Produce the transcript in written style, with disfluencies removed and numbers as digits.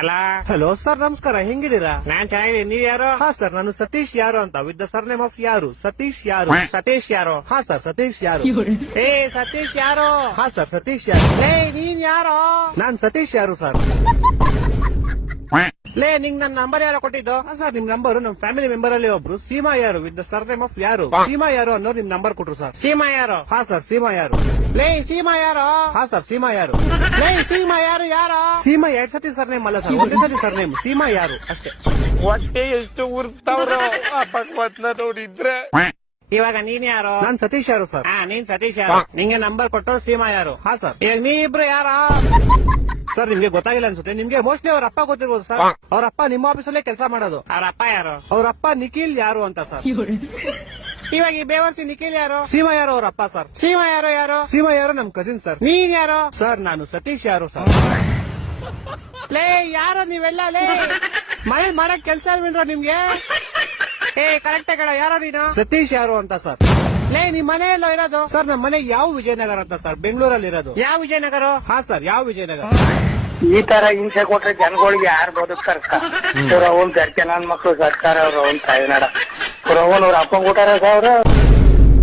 ಅಲ್ಲ hello sir, ನಮಸ್ಕಾರ. ಹೆಂಗಿದ್ದೀರಾ? ನಾನ್ ಚೆನ್ನಾಗಿದ್ದೀನಿ. ನೀವ್ ಯಾರು? ಹಾ ಸರ್, ನಾನು ಸತೀಶ್ ಯಾರು ಅಂತ, ವಿತ್ ದ ಸರ್ನೇಮ್ ಆಫ್ ಯಾರು. ಸತೀಶ್ ಯಾರು. ಸತೀಶ್ ಯಾರು? ಹಾ ಸರ್, ಸತೀಶ್ ಯಾರು. ಏ ಸತೀಶ್ ಯಾರು? ಹಾ ಸರ್, ಸತೀಶ್ ಯಾರು. ಲೇ ನೀನ್ ಯಾರು? ನಾನ್ ಸತೀಶ್ ಯಾರು ಸರ್. ಲೇ ನಿಂಗ್ ನನ್ ನಂಬರ್ ಯಾರೋ ಕೊಟ್ಟಿದ್ದು? ಹಾ ಸರ್, ನಿಮ್ ನಂಬರ್ ನಮ್ ಫ್ಯಾಮಿಲಿ ಮೆಂಬರ್ ಅಲ್ಲಿ ಒಬ್ರು ಸೀಮಾ ಯಾರು ವಿತ್ ದ ಸರ್ನೇಮ್ ಆಫ್ ಯಾರು, ಸೀಮಾ ಯಾರು ಅನ್ನೋರು ನಿಮ್ ನಂಬರ್ ಕೊಟ್ರು ಸರ್. ಸೀಮಾ ಯಾರು? ಹಾ ಸರ್, ಸೀಮಾ ಯಾರು. ಲೇ ಸೀಮಾ ಯಾರು? ಹಾ ಸರ್, ಸೀಮಾ ಯಾರು. ಲೇ ಸೀಮಾ ಯಾರು? ಯಾರು? ಸೀಮಾ 2 ಸತಿ ಸರ್ನೇಮ್ ಅಲ್ಲ ಸರ್, ಒಂದೇ ಸತಿ ಸರ್ನೇಮ್. ಸೀಮಾ ಯಾರು ಅಷ್ಟೇ. ಹೊಟ್ಟೆ ಎಷ್ಟು ಉರ್ಸ್ತಾವ್ರು ಆ ಭಗವತ್ನ ನೋಡಿದ್ರೆ. ಇವಾಗ ನೀನ್ ಯಾರು? ನಾನ್ ಸತೀಶ್ ಯಾರು ಸರ್. ಹಾ ನೀನ್ ಸತೀಶ್ ಯಾರು? ನಿಂಗೆ ನಂಬರ್ ಕೊಟ್ಟು ಸೀಮಾ ಯಾರು? ಹಾ ಸರ್. ಈಗ ನೀ ಇಬ್ರು ಯಾರ? ಸರ್, ನಿಮ್ಗೆ ಗೊತ್ತಾಗಿಲ್ಲ ಅನ್ಸುತ್ತೆ. ನಿಮ್ಗೆ ಮೋಸ್ಟ್ಲಿ ಅವ್ರ ಅಪ್ಪ ಗೊತ್ತಿರ್ಬೋದು ಸರ್. ಅವ್ರ ಅಪ್ಪ ನಿಮ್ಮ ಆಫೀಸಲ್ಲೇ ಕೆಲಸ ಮಾಡೋದು. ಅವ್ರ ಅಪ್ಪ ಯಾರು? ಅವ್ರ ಅಪ್ಪ ನಿಖಿಲ್ ಯಾರು ಅಂತ ಸರ್. ಇವಾಗ ಈ ಬೇವರ್ಸಿ ನಿಖಿಲ್ ಯಾರು? ಸೀಮಾ ಯಾರು ಅವ್ರ ಅಪ್ಪ ಸರ್. ಸೀಮಾ ಯಾರು? ಯಾರು? ಸೀಮಾ ಯಾರು ನಮ್ ಕಸಿನ್ ಸರ್. ನೀನ್ ಯಾರು? ಸರ್, ನಾನು ಸತೀಶ್ ಯಾರು ಸರ್. ಲೇ ಯಾರು ನೀವೆಲ್ಲ? ಲೇ ಮನೆ ಮಾಡಕ್ ಕೆಲ್ಸ ಬಿಡ್ರ ನಿಮ್ಗೆ? ಏ ಕರೆಕ್ಟ್ ಕಡ ಯಾರೋ ನೀನು? ಸತೀಶ್ ಯಾರು ಅಂತ ಸರ್. ಲೇ ನಿಮ್ ಮನೆ ಎಲ್ಲೋ ಇರೋದು? ಸರ್, ನಮ್ಮ ಮನೆ ಯಾವ ವಿಜಯನಗರ ಅಂತ ಸರ್, ಬೆಂಗಳೂರಲ್ಲಿ ಇರೋದು. ಯಾವ ವಿಜಯನಗರ? ಹಾ ಸರ್, ಯಾವ ವಿಜಯನಗರ. ಈ ತರ ಹಿಂಸೆ ಕೊಟ್ರೆ ಜನಗಳಿಗೆ ಯಾರು ಬದುಕ್ತಾರ? ಅವ್ರ ಅವ್ನ್ ನನ್ ಮಕ್ಳು ಸರ್ಕಾರ ಅವ್ರ ಅವ್ನ್ ತಾಯಿನಾಡ ಅವ್ರ ಅವ್ರ ಅಪ್ಪ ಕೊಟ್ಟಾರ ಅವ್ರ